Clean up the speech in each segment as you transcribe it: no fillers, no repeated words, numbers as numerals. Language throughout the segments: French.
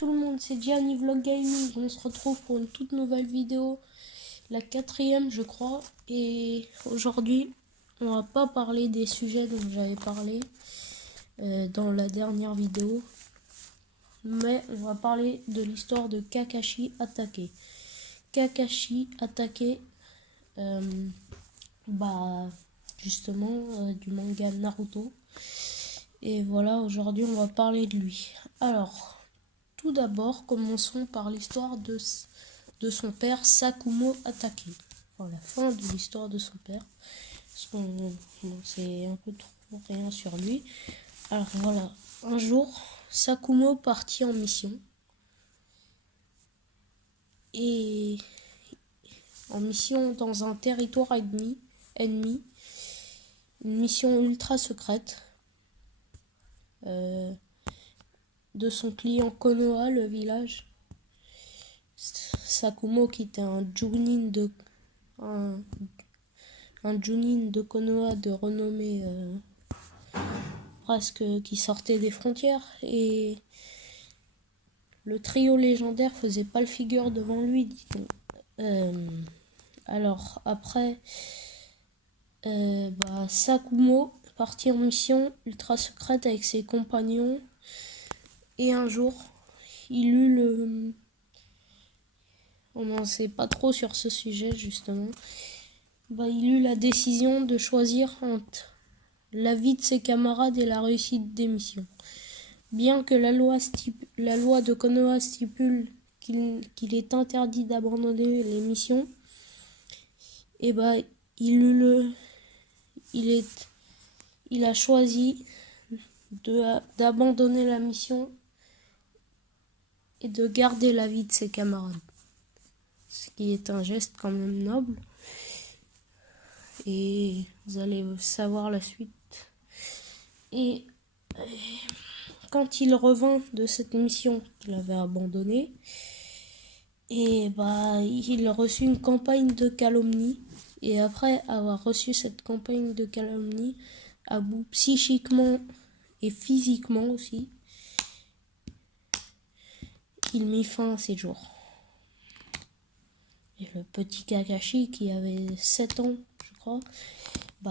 tout le monde, c'est Gianni Vlog Gaming. On se retrouve pour une toute nouvelle vidéo, la 4e je crois. Et aujourd'hui, on va pas parler des sujets dont j'avais parlé dans la dernière vidéo, mais on va parler de l'histoire de Kakashi attaqué. Kakashi attaqué, justement du manga Naruto. Et voilà, aujourd'hui on va parler de lui. Alors, tout d'abord, commençons par l'histoire de son père Sakumo attaqué. Enfin, la fin de l'histoire de son père. Parce qu'on sait un peu trop rien sur lui. Alors voilà, un jour, Sakumo partit en mission. Et en mission dans un territoire ennemi, une mission ultra secrète. De son client Konoha, le village. Sakumo, qui était un Junin de Konoha de renommée presque qui sortait des frontières, et le trio légendaire faisait pas le figure devant lui, dit-on. Alors après, Sakumo partit en mission ultra secrète avec ses compagnons. Et un jour, il eut on n'en sait pas trop sur ce sujet justement. Il eut la décision de choisir entre la vie de ses camarades et la réussite des missions. Bien que la loi de Konoha stipule qu'il est interdit d'abandonner les missions, il a choisi d'abandonner la mission et de garder la vie de ses camarades. Ce qui est un geste quand même noble. Et vous allez savoir la suite. Et quand il revint de cette mission qu'il avait abandonnée, il reçut une campagne de calomnie. Et après avoir reçu cette campagne de calomnie, à bout psychiquement et physiquement aussi, il mit fin à ses jours. Et le petit Kakashi, qui avait 7 ans, je crois,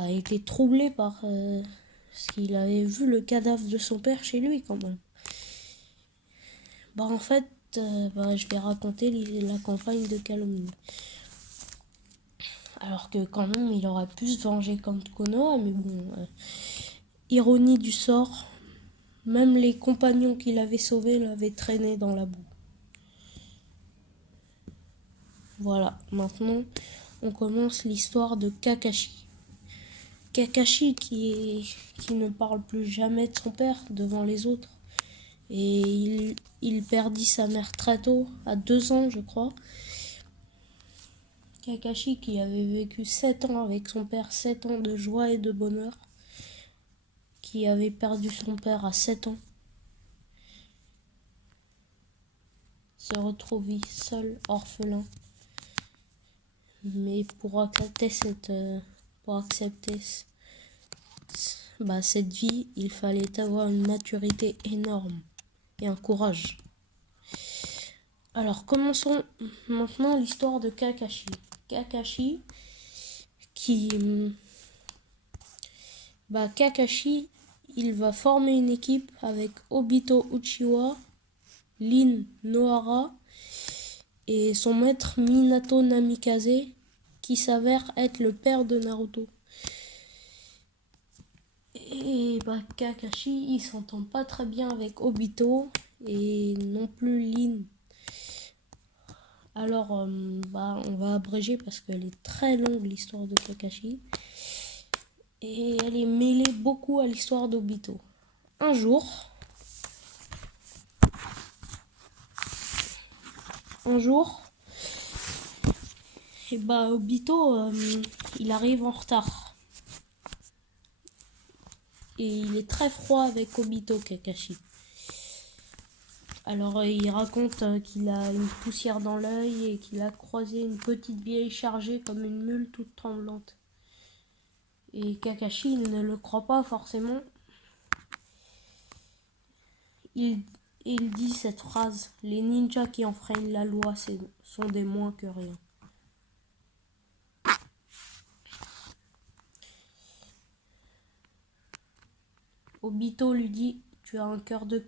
était troublé par ce qu'il avait vu le cadavre de son père chez lui quand même. En fait, je vais raconter la campagne de calomnie. Alors que quand même, il aurait pu se venger contre Konoha, mais bon, ironie du sort, même les compagnons qu'il avait sauvés l'avaient traîné dans la boue. Voilà, maintenant, on commence l'histoire de Kakashi. Kakashi qui ne parle plus jamais de son père devant les autres. Et il perdit sa mère très tôt, à 2 ans je crois. Kakashi qui avait vécu 7 ans avec son père, 7 ans de joie et de bonheur, qui avait perdu son père à 7 ans, se retrouve seul, orphelin. Mais pour accepter cette vie, il fallait avoir une maturité énorme et un courage. Alors commençons maintenant l'histoire de Kakashi. Kakashi il va former une équipe avec Obito Uchiwa, Lin Nohara et son maître Minato Namikaze, qui s'avère être le père de Naruto. Et Kakashi, il s'entend pas très bien avec Obito et non plus Lin. Alors on va abréger parce qu'elle est très longue, l'histoire de Kakashi, et elle est mêlée beaucoup à l'histoire d'Obito. Un jour, Obito il arrive en retard. Et il est très froid avec Obito, Kakashi. Alors il raconte qu'il a une poussière dans l'œil et qu'il a croisé une petite vieille chargée comme une mule toute tremblante. Et Kakashi, il ne le croit pas forcément. Et Et il dit cette phrase: les ninjas qui enfreignent la loi sont des moins que rien. Obito lui dit: tu as un cœur de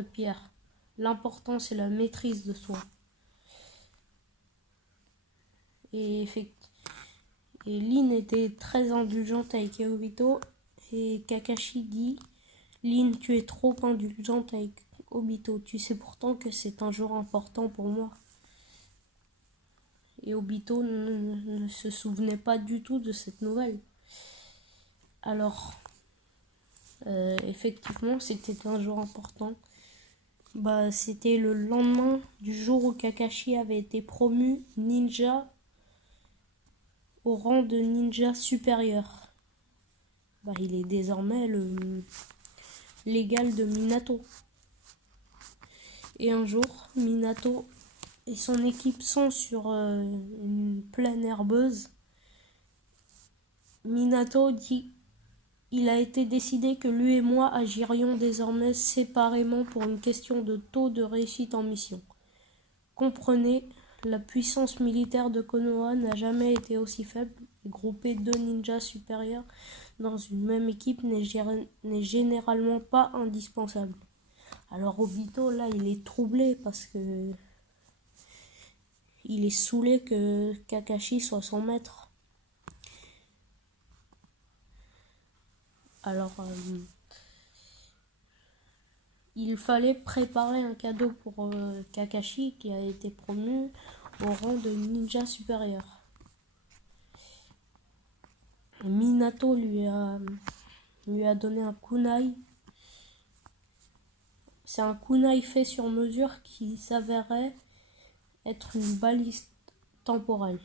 pierre. L'important c'est la maîtrise de soi. Et Lin était très indulgente avec Obito. Et Kakashi dit: Lin, tu es trop indulgente avec Obito. Tu sais pourtant que c'est un jour important pour moi. Et Obito ne se souvenait pas du tout de cette nouvelle. Alors, effectivement, c'était un jour important. C'était le lendemain du jour où Kakashi avait été promu ninja au rang de ninja supérieur. Il est désormais l'égal de Minato. Et un jour, Minato et son équipe sont sur une plaine herbeuse. Minato dit: il a été décidé que lui et moi agirions désormais séparément pour une question de taux de réussite en mission. Comprenez, la puissance militaire de Konoha n'a jamais été aussi faible, et grouper 2 ninjas supérieurs dans une même équipe n'est généralement pas indispensable. Alors Obito, là, il est troublé parce que il est saoulé que Kakashi soit son maître. Alors, il fallait préparer un cadeau pour Kakashi qui a été promu au rang de ninja supérieur. Minato lui a donné un kunai. C'est un kunai fait sur mesure qui s'avérait être une balise temporelle.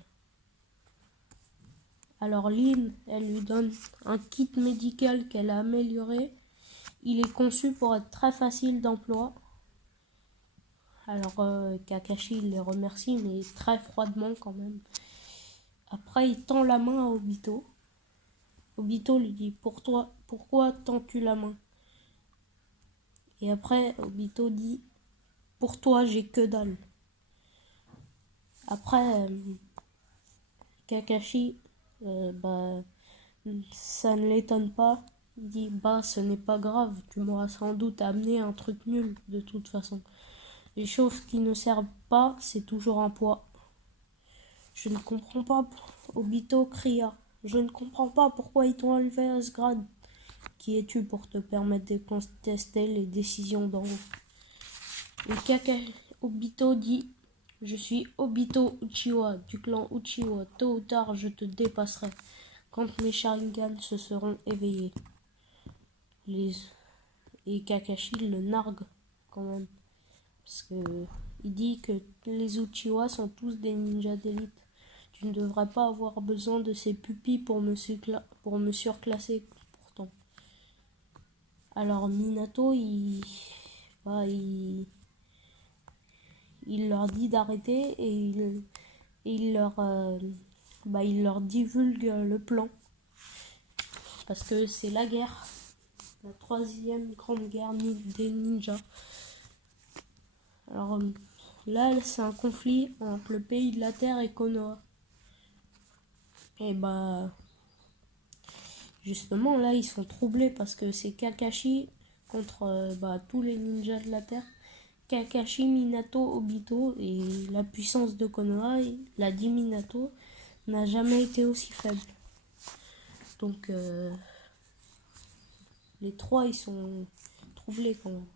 Alors Lin, elle lui donne un kit médical qu'elle a amélioré. Il est conçu pour être très facile d'emploi. Alors Kakashi les remercie, mais très froidement quand même. Après, il tend la main à Obito. Obito lui dit: pourquoi tends-tu la main? Et après, Obito dit: pour toi, j'ai que dalle. Après, Kakashi, ça ne l'étonne pas. Il dit: ce n'est pas grave, tu m'auras sans doute amené un truc nul de toute façon. Les choses qui ne servent pas, c'est toujours un poids. Je ne comprends pas, Obito cria. Je ne comprends pas pourquoi ils t'ont enlevé à ce grade. Qui es-tu pour te permettre de contester les décisions d'en haut? Et Obito dit: je suis Obito Uchiwa du clan Uchiwa. Tôt ou tard, je te dépasserai quand mes Sharingan se seront éveillés. Et Kakashi le nargue quand même. Parce que il dit que les Uchiwa sont tous des ninjas d'élite. Tu ne devrais pas avoir besoin de ces pupilles pour me surclasser pourtant. Alors Minato, il leur dit d'arrêter et il leur divulgue le plan. Parce que c'est la guerre. La 3e grande guerre des ninjas. Alors là, c'est un conflit entre le pays de la terre et Konoha. Et justement, là, ils sont troublés parce que c'est Kakashi contre tous les ninjas de la terre. Kakashi, Minato, Obito, et la puissance de Konoha, l'a dit Minato, n'a jamais été aussi faible. Donc, les trois, ils sont troublés quand même.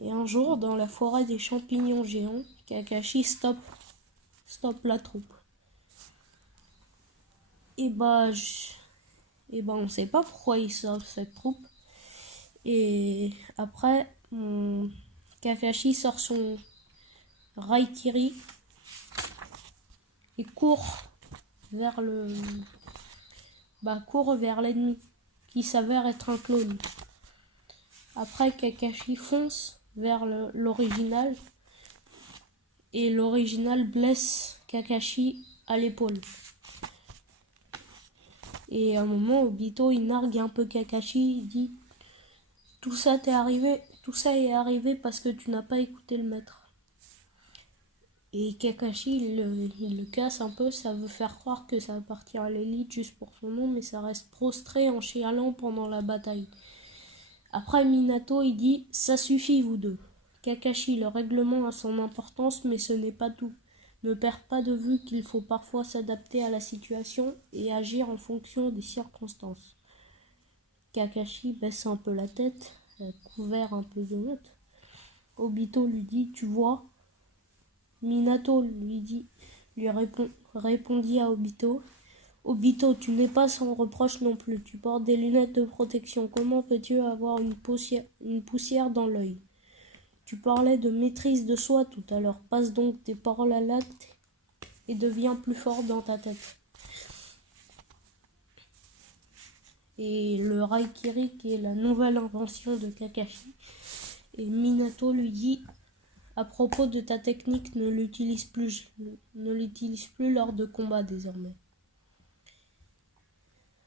Et un jour, dans la forêt des champignons géants, Kakashi stoppe la troupe. Et on sait pas pourquoi il sort cette troupe. Et après, Kakashi sort son Raikiri et court vers l'ennemi, qui s'avère être un clone. Après, Kakashi fonce vers l'original, et l'original blesse Kakashi à l'épaule. Et à un moment, Obito, il nargue un peu Kakashi, il dit: tout ça Tout ça est arrivé parce que tu n'as pas écouté le maître. Et Kakashi, il le casse un peu, ça veut faire croire que ça appartient à l'élite juste pour son nom, mais ça reste prostré en chialant pendant la bataille. Après, Minato, il dit « Ça suffit, vous deux. Kakashi, le règlement a son importance, mais ce n'est pas tout. Ne perds pas de vue qu'il faut parfois s'adapter à la situation et agir en fonction des circonstances. » Kakashi baisse un peu la tête, couvert un peu de notes. Obito lui dit « Tu vois ?» Minato répondit à Obito. Obito, tu n'es pas sans reproche non plus. Tu portes des lunettes de protection. Comment peux-tu avoir une poussière dans l'œil? Tu parlais de maîtrise de soi tout à l'heure. Passe donc tes paroles à l'acte et deviens plus fort dans ta tête. Et le Raikiri, qui est la nouvelle invention de Kakashi, et Minato lui dit à propos de ta technique, ne l'utilise plus lors de combats désormais.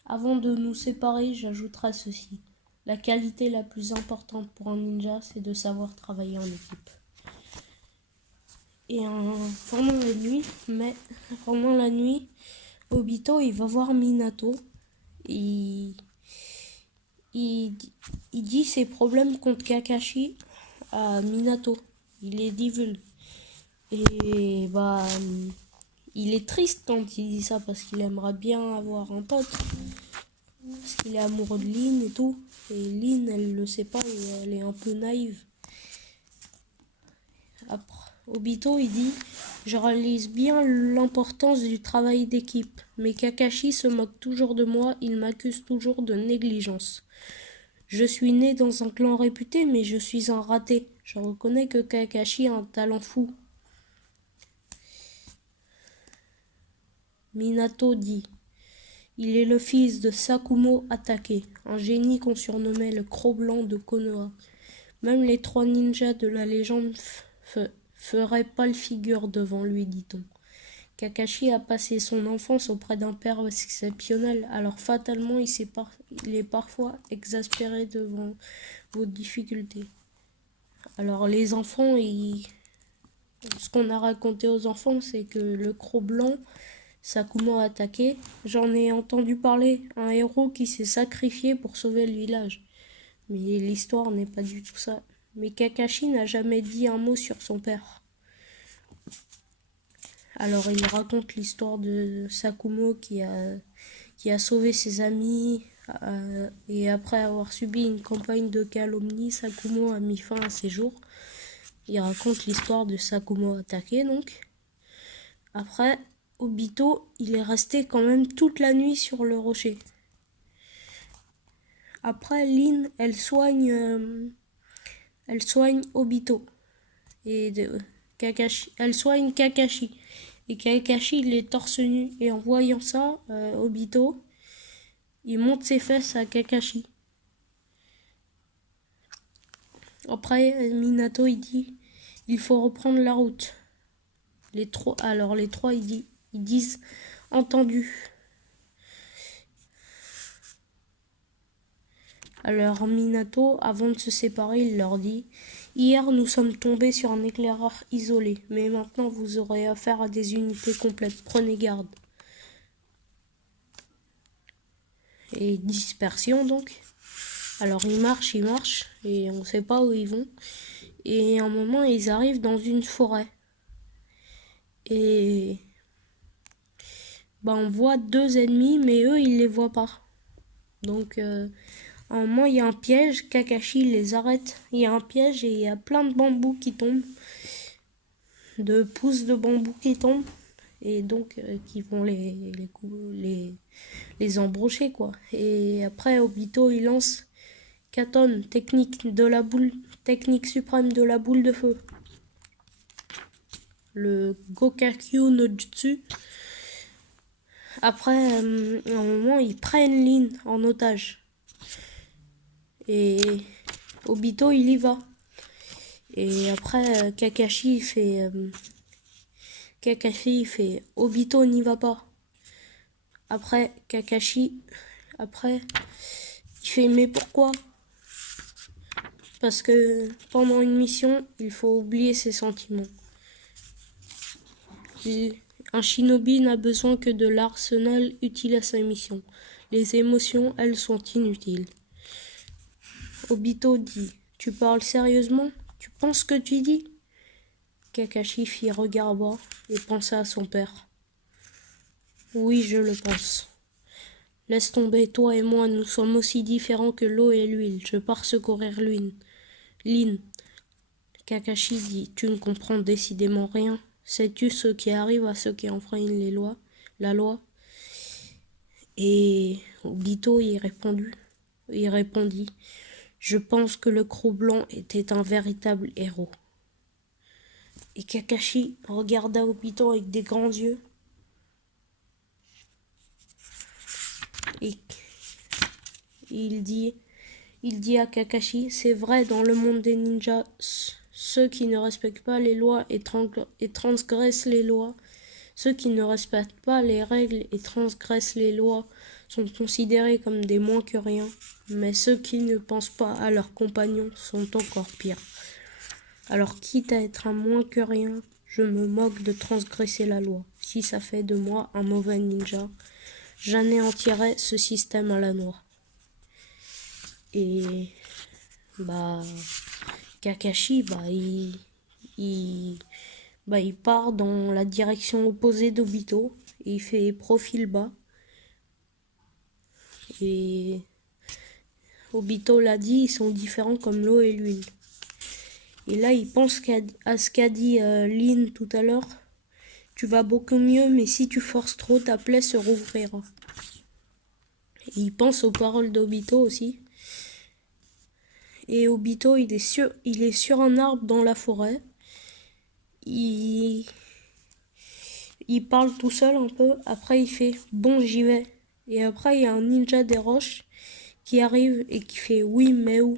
Avant de nous séparer, j'ajouterai ceci. La qualité la plus importante pour un ninja, c'est de savoir travailler en équipe. Et pendant la nuit, Obito, il va voir Minato. Il dit ses problèmes contre Kakashi à Minato. Il les divulgue. Et il est triste quand il dit ça parce qu'il aimerait bien avoir un pote. Parce qu'il est amoureux de Lin et tout. Et Lin, elle le sait pas et elle est un peu naïve. Après, Obito, il dit « Je réalise bien l'importance du travail d'équipe. Mais Kakashi se moque toujours de moi, il m'accuse toujours de négligence. Je suis né dans un clan réputé, mais je suis un raté. Je reconnais que Kakashi a un talent fou. » Minato dit « Il est le fils de Sakumo Atake, un génie qu'on surnommait le Croc Blanc de Konoha. Même les 3 ninjas de la légende feraient pâle figure devant lui, dit-on. Kakashi a passé son enfance auprès d'un père exceptionnel, alors fatalement il est parfois exaspéré devant vos difficultés. » Alors les enfants, ce qu'on a raconté aux enfants, c'est que le Croc Blanc, Sakumo Atake, j'en ai entendu parler, un héros qui s'est sacrifié pour sauver le village. Mais l'histoire n'est pas du tout ça. Mais Kakashi n'a jamais dit un mot sur son père. Alors il raconte l'histoire de Sakumo qui a sauvé ses amis et après avoir subi une campagne de calomnie, Sakumo a mis fin à ses jours. Il raconte l'histoire de Sakumo Atake donc. Après, Obito, il est resté quand même toute la nuit sur le rocher. Après, Lin, elle soigne Obito. Et Kakashi, elle soigne Kakashi. Et Kakashi, il est torse nu. Et en voyant ça, Obito, il monte ses fesses à Kakashi. Après, Minato, il dit, il faut reprendre la route. Les trois, ils disent, entendu. Alors Minato, avant de se séparer, il leur dit « Hier, nous sommes tombés sur un éclaireur isolé, mais maintenant vous aurez affaire à des unités complètes. Prenez garde. » Et dispersion donc. Alors ils marchent, et on ne sait pas où ils vont. Et à un moment, ils arrivent dans une forêt. Et on voit 2 ennemis, mais eux, ils les voient pas. Donc... à un moment, il y a un piège, Kakashi les arrête. Il y a un piège et il y a plein de bambous qui tombent. De pousses de bambou qui tombent. Et donc, qui vont les embrocher, quoi. Et après, Obito, il lance Katon, technique suprême de la boule de feu. Le Gokakyu no Jutsu. Après, à un moment, ils prennent Lin en otage. Et Obito, il y va. Et après, Kakashi, il fait Obito n'y va pas. Après, Kakashi, il fait mais pourquoi? Parce que pendant une mission, il faut oublier ses sentiments. Un shinobi n'a besoin que de l'arsenal utile à sa mission. Les émotions, elles, sont inutiles. Obito dit: Tu parles sérieusement? Tu penses ce que tu dis? Kakashi fit regard bas et pensa à son père. Oui, je le pense. Laisse tomber, toi et moi, nous sommes aussi différents que l'eau et l'huile. Je pars secourir Lin. Kakashi dit: Tu ne comprends décidément rien. Sais-tu ce qui arrive à ceux qui enfreignent la loi? Et Obito y répondit: Je pense que le Cro-Blanc était un véritable héros. Et Kakashi regarda Obito avec des grands yeux. Et il dit à Kakashi: C'est vrai, dans le monde des ninjas, ceux qui ne respectent pas les lois et transgressent les lois, ceux qui ne respectent pas les règles et transgressent les lois sont considérés comme des moins que rien, mais ceux qui ne pensent pas à leurs compagnons sont encore pires. Alors, quitte à être un moins que rien, je me moque de transgresser la loi. Si ça fait de moi un mauvais ninja, j'anéantirai ce système à la noix. Et Kakashi, il part dans la direction opposée d'Obito et il fait profil bas. Et Obito l'a dit, ils sont différents comme l'eau et l'huile. Et là, il pense à ce qu'a dit Lin tout à l'heure. Tu vas beaucoup mieux, mais si tu forces trop, ta plaie se rouvrira. Et il pense aux paroles d'Obito aussi. Et Obito, il est sur un arbre dans la forêt. Il parle tout seul un peu. Après, il fait « Bon, j'y vais ». Et après, il y a un ninja des roches qui arrive et qui fait « Oui, mais où ?»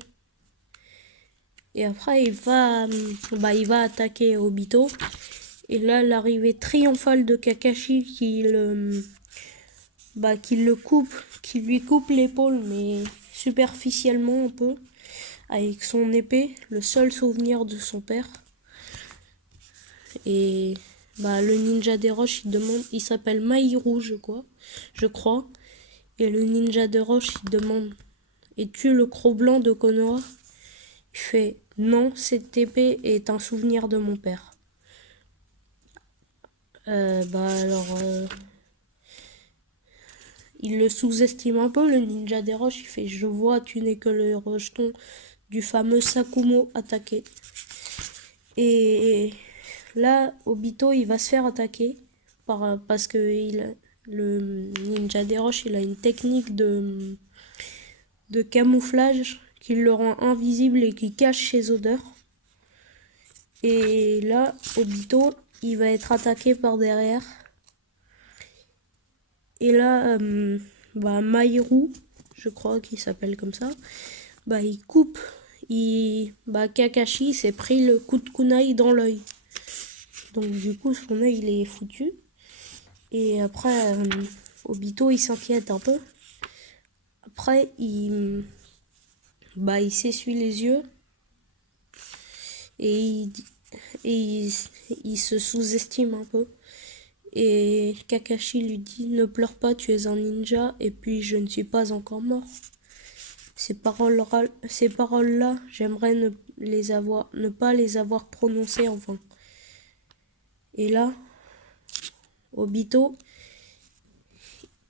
Et après, il va attaquer Obito. Et là, l'arrivée triomphale de Kakashi qui lui coupe l'épaule, mais superficiellement un peu, avec son épée, le seul souvenir de son père. Et le ninja des roches, il s'appelle Mahiru, je crois. Et le ninja des roches, il demande: Es-tu le Cro-Blanc de Konoha? Il fait: Non, cette épée est un souvenir de mon père. Il le sous-estime un peu, le ninja des roches. Il fait: Je vois, tu n'es que le rejeton du fameux Sakumo attaqué. Et là, Obito, il va se faire attaquer parce que le ninja des roches, il a une technique de camouflage qui le rend invisible et qui cache ses odeurs. Et là, Obito, il va être attaqué par derrière. Et là, Mahiru, je crois qu'il s'appelle comme ça, il coupe. Kakashi s'est pris le coup de kunai dans l'œil. Donc du coup, son œil, il est foutu. Et après, Obito, il s'inquiète un peu. Après, il s'essuie les yeux. Et il se sous-estime un peu. Et Kakashi lui dit: Ne pleure pas, tu es un ninja, et puis je ne suis pas encore mort. Ces paroles-là, j'aimerais ne pas les avoir prononcées enfin. Et là, Obito,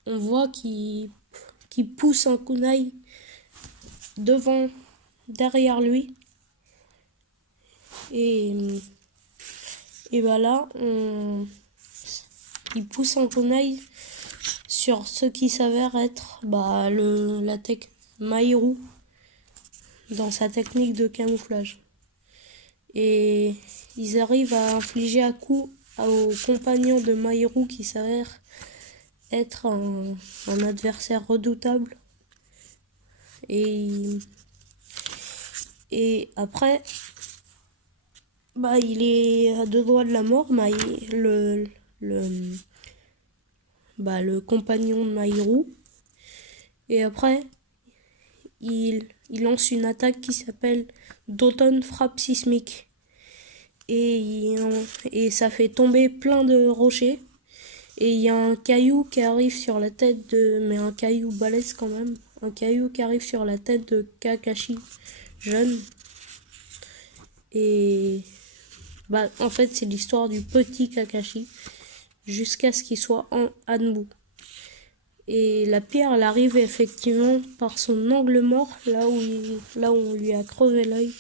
on voit qu'il pousse un kunai derrière lui. Et là, il pousse un kunai sur ce qui s'avère être la tech Mahiru dans sa technique de camouflage. Et ils arrivent à infliger un coup au compagnon de Mahiru qui s'avère être un adversaire redoutable. Et après, il est à 2 doigts de la mort, le compagnon de Mahiru. Et après, il il lance une attaque qui s'appelle Doton frappe sismique. Et ça fait tomber plein de rochers. Et il y a un caillou qui arrive sur la tête de... Mais un caillou balèze quand même. Un caillou qui arrive sur la tête de Kakashi, jeune. Et... Bah, en fait, c'est l'histoire du petit Kakashi. Jusqu'à ce qu'il soit à debout. Et la pierre, elle arrive effectivement par son angle mort, là où on lui a crevé l'œil.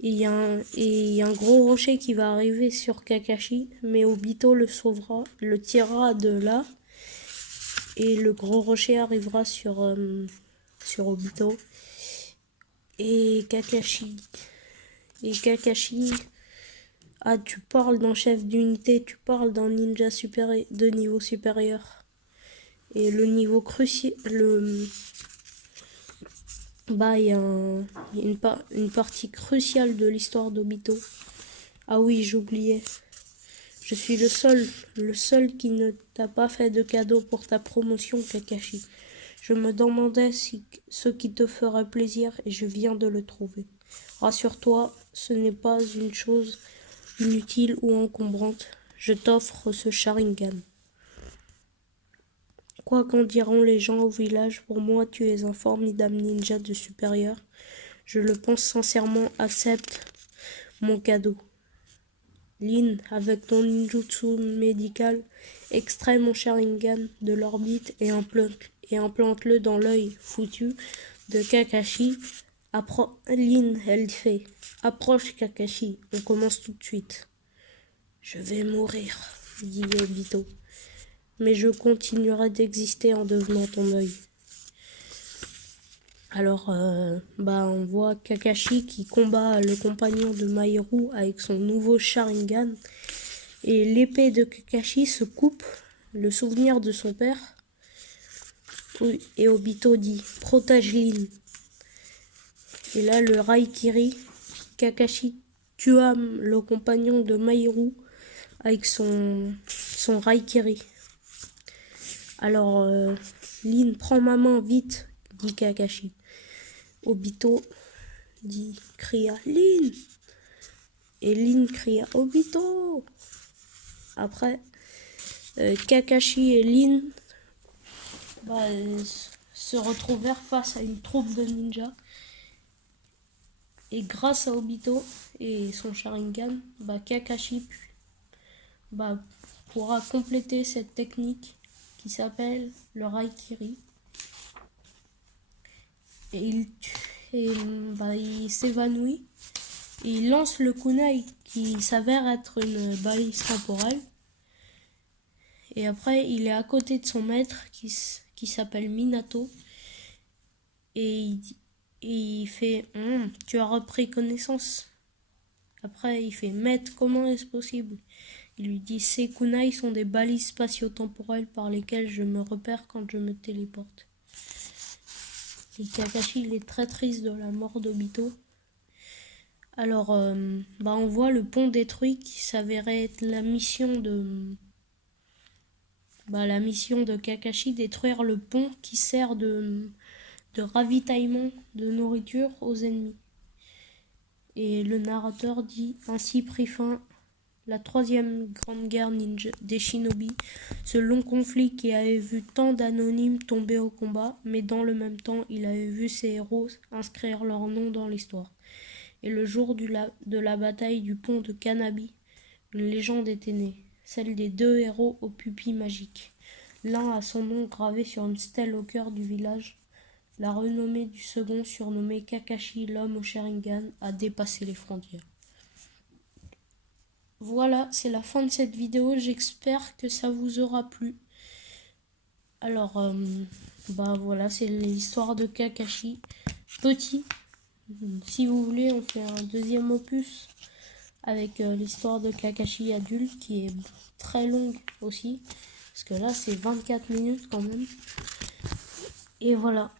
Et il y a un gros rocher qui va arriver sur Kakashi, mais Obito le sauvera, le tirera de là. Et le gros rocher arrivera sur Obito. Et Kakashi. Ah, tu parles d'un chef d'unité, tu parles d'un ninja de niveau supérieur. Et le niveau crucial, bah, il y a une partie cruciale de l'histoire d'Obito. Ah oui, j'oubliais. Je suis le seul qui ne t'a pas fait de cadeau pour ta promotion, Kakashi. Je me demandais ce qui te ferait plaisir et je viens de le trouver. Rassure-toi, ce n'est pas une chose inutile ou encombrante. Je t'offre ce Sharingan. Quoi qu'en diront les gens au village, pour moi tu es un formidable ninja de supérieur. Je le pense sincèrement, accepte mon cadeau. Lin, avec ton ninjutsu médical, extrais mon Sharingan de l'orbite et implante-le dans l'œil foutu de Kakashi. Lin, elle fait. Approche Kakashi, on commence tout de suite. Je vais mourir, dit Obito. Mais je continuerai d'exister en devenant ton œil. Alors, on voit Kakashi qui combat le compagnon de Mahiru avec son nouveau Sharingan. Et l'épée de Kakashi se coupe, le souvenir de son père. Et Obito dit « Protège Lin ». Et là, le Raikiri, Kakashi tua le compagnon de Mahiru avec son Raikiri. Alors, Lin, prends ma main, vite, dit Kakashi. Obito cria Lin. Et Lin cria Obito. Après, Kakashi et Lin se retrouvèrent face à une troupe de ninjas. Et grâce à Obito et son Sharingan, Kakashi pourra compléter cette technique qui s'appelle le Raikiri. Et il s'évanouit. Et il lance le kunai qui s'avère être une balise temporelle. Et après, il est à côté de son maître qui s'appelle Minato. Et il fait tu as repris connaissance. Après, il fait maître, comment est-ce possible? Il lui dit ces kunai sont des balises spatio-temporelles par lesquelles je me repère quand je me téléporte. Et Kakashi, il est très triste de la mort d'Obito. Alors, on voit le pont détruit qui s'avérait être la mission de Kakashi, détruire le pont qui sert de ravitaillement de nourriture aux ennemis. Et le narrateur dit ainsi prit fin la troisième grande guerre ninja des shinobi, ce long conflit qui avait vu tant d'anonymes tomber au combat, mais dans le même temps, il avait vu ses héros inscrire leur nom dans l'histoire. Et le jour de la bataille du pont de Kanabi, une légende était née, celle des deux héros aux pupilles magiques. L'un a son nom gravé sur une stèle au cœur du village. La renommée du second, surnommé Kakashi, l'homme au Sharingan, a dépassé les frontières. Voilà, c'est la fin de cette vidéo. J'espère que ça vous aura plu. Alors, voilà, c'est l'histoire de Kakashi. Petit. Si vous voulez, on fait un deuxième opus avec l'histoire de Kakashi adulte qui est très longue aussi. Parce que là, c'est 24 minutes quand même. Et voilà.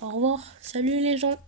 Au revoir. Salut les gens.